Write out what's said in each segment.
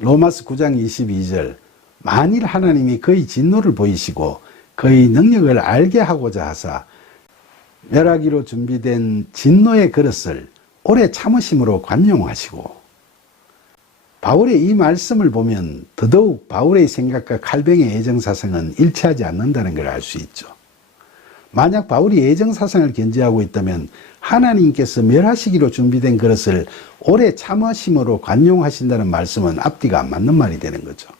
로마서 9장 22절 만일 하나님이 그의 진노를 보이시고 그의 능력을 알게 하고자 하사 멸하기로 준비된 진노의 그릇을 오래 참으심으로 관용하시고. 바울의 이 말씀을 보면 더더욱 바울의 생각과 칼뱅의 애정사상은 일치하지 않는다는 걸 알 수 있죠. 만약 바울이 애정사상을 견지하고 있다면 하나님께서 멸하시기로 준비된 그릇을 오래 참으심으로 관용하신다는 말씀은 앞뒤가 안 맞는 말이 되는 거죠.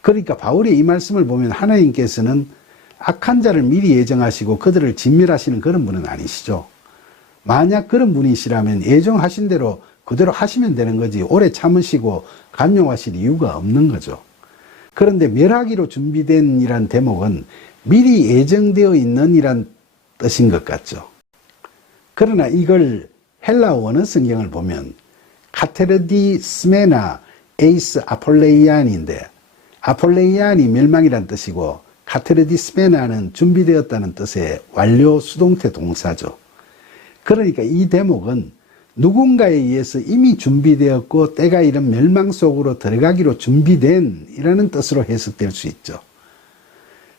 그러니까 바울의 이 말씀을 보면 하나님께서는 악한 자를 미리 예정하시고 그들을 진멸하시는 그런 분은 아니시죠. 만약 그런 분이시라면 예정하신 대로 그대로 하시면 되는 거지 오래 참으시고 관용하실 이유가 없는 거죠. 그런데 멸하기로 준비된 이란 대목은 미리 예정되어 있는 이란 뜻인 것 같죠. 그러나 이걸 헬라어 원어 성경을 보면 카테르디 스메나 에이스 아폴레이안인데 아폴레이안이 멸망이란 뜻이고 카테르디 스메나는 준비되었다는 뜻의 완료 수동태 동사죠. 그러니까 이 대목은 누군가에 의해서 이미 준비되었고 때가 이른 멸망 속으로 들어가기로 준비된 이라는 뜻으로 해석될 수 있죠.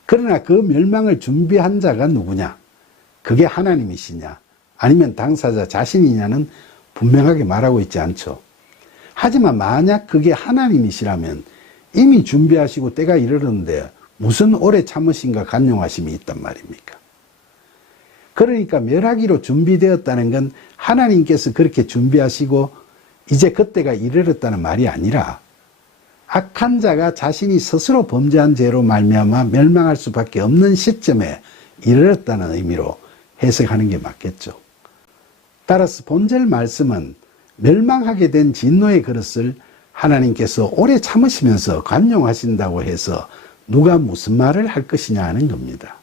그러나 그 멸망을 준비한 자가 누구냐? 그게 하나님이시냐? 아니면 당사자 자신이냐는 분명하게 말하고 있지 않죠. 하지만 만약 그게 하나님이시라면 이미 준비하시고 때가 이르렀는데 무슨 오래 참으심과 간용하심이 있단 말입니까? 그러니까 멸하기로 준비되었다는 건 하나님께서 그렇게 준비하시고 이제 그때가 이르렀다는 말이 아니라 악한 자가 자신이 스스로 범죄한 죄로 말미암아 멸망할 수밖에 없는 시점에 이르렀다는 의미로 해석하는 게 맞겠죠. 따라서 본절 말씀은 멸망하게 된 진노의 그릇을 하나님께서 오래 참으시면서 관용하신다고 해서 누가 무슨 말을 할 것이냐 하는 겁니다.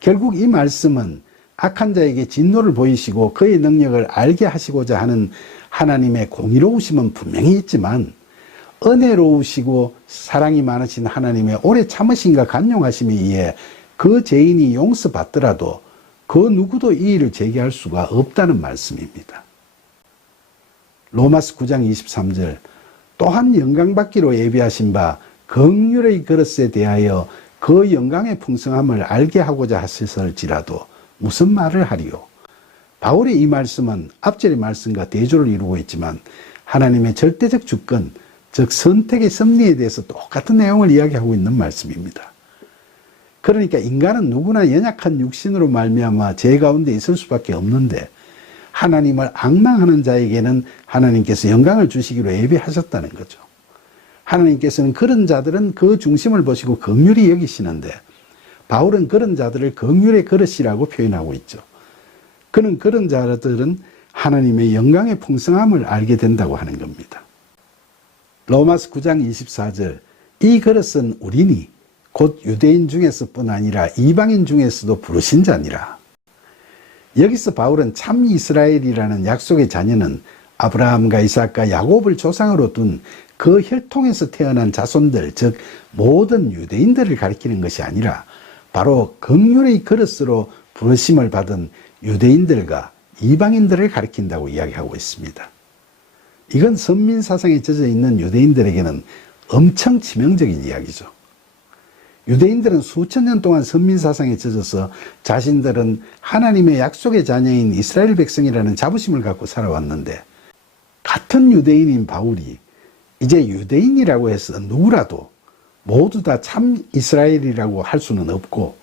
결국 이 말씀은 악한 자에게 진노를 보이시고 그의 능력을 알게 하시고자 하는 하나님의 공의로우심은 분명히 있지만 은혜로우시고 사랑이 많으신 하나님의 오래 참으심과 간용하심에 의해 그 죄인이 용서받더라도 그 누구도 이 일을 제기할 수가 없다는 말씀입니다. 로마서 9장 23절 또한 영광받기로 예비하신 바 긍휼의 그릇에 대하여 그 영광의 풍성함을 알게 하고자 하셨을지라도 무슨 말을 하리요? 바울의 이 말씀은 앞절의 말씀과 대조를 이루고 있지만 하나님의 절대적 주권, 즉 선택의 섭리에 대해서 똑같은 내용을 이야기하고 있는 말씀입니다. 그러니까 인간은 누구나 연약한 육신으로 말미암아 죄 가운데 있을 수밖에 없는데 하나님을 앙망하는 자에게는 하나님께서 영광을 주시기로 예비하셨다는 거죠. 하나님께서는 그런 자들은 그 중심을 보시고 긍휼히 여기시는데 바울은 그런 자들을 긍휼의 그릇이라고 표현하고 있죠. 그는 그런 자들은 하나님의 영광의 풍성함을 알게 된다고 하는 겁니다. 로마서 9장 24절 이 그릇은 우리니 곧 유대인 중에서뿐 아니라 이방인 중에서도 부르신 자니라. 여기서 바울은 참 이스라엘이라는 약속의 자녀는 아브라함과 이삭과 야곱을 조상으로 둔 그 혈통에서 태어난 자손들, 즉 모든 유대인들을 가리키는 것이 아니라 바로 긍휼의 그릇으로 부르심을 받은 유대인들과 이방인들을 가리킨다고 이야기하고 있습니다. 이건 선민사상에 젖어 있는 유대인들에게는 엄청 치명적인 이야기죠. 유대인들은 수천 년 동안 선민사상에 젖어서 자신들은 하나님의 약속의 자녀인 이스라엘 백성이라는 자부심을 갖고 살아왔는데 같은 유대인인 바울이 이제 유대인이라고 해서 누구라도 모두 다 참 이스라엘이라고 할 수는 없고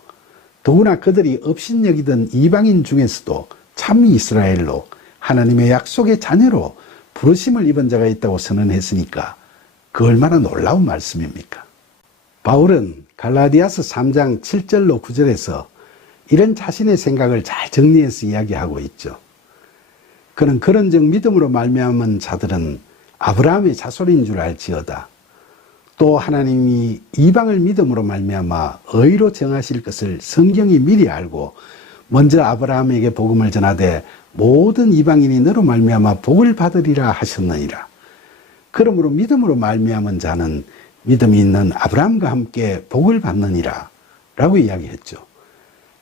더구나 그들이 업신여기던 이방인 중에서도 참 이스라엘로 하나님의 약속의 자녀로 부르심을 입은 자가 있다고 선언했으니까 그 얼마나 놀라운 말씀입니까? 바울은 갈라디아서 3장 7절로 9절에서 이런 자신의 생각을 잘 정리해서 이야기하고 있죠. 그는 그런즉 믿음으로 말미암은 자들은 아브라함의 자손인 줄 알지어다. 또 하나님이 이방을 믿음으로 말미암아 의로 정하실 것을 성경이 미리 알고 먼저 아브라함에게 복음을 전하되 모든 이방인이 너로 말미암아 복을 받으리라 하셨느니라. 그러므로 믿음으로 말미암은 자는 믿음이 있는 아브라함과 함께 복을 받느니라 라고 이야기했죠.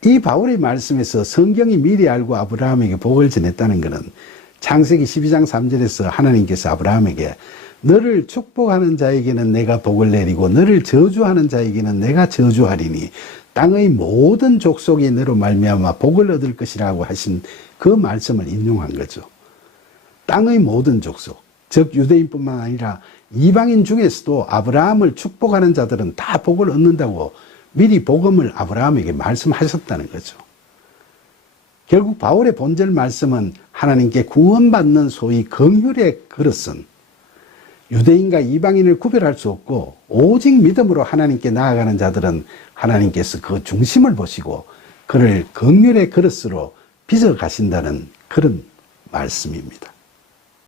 이 바울의 말씀에서 성경이 미리 알고 아브라함에게 복을 전했다는 것은 창세기 12장 3절에서 하나님께서 아브라함에게 너를 축복하는 자에게는 내가 복을 내리고 너를 저주하는 자에게는 내가 저주하리니 땅의 모든 족속이 너로 말미암아 복을 얻을 것이라고 하신 그 말씀을 인용한 거죠. 땅의 모든 족속, 즉 유대인뿐만 아니라 이방인 중에서도 아브라함을 축복하는 자들은 다 복을 얻는다고 미리 복음을 아브라함에게 말씀하셨다는 거죠. 결국 바울의 본절 말씀은 하나님께 구원받는 소위 긍휼의 그릇은 유대인과 이방인을 구별할 수 없고 오직 믿음으로 하나님께 나아가는 자들은 하나님께서 그 중심을 보시고 그를 긍휼의 그릇으로 빚어 가신다는 그런 말씀입니다.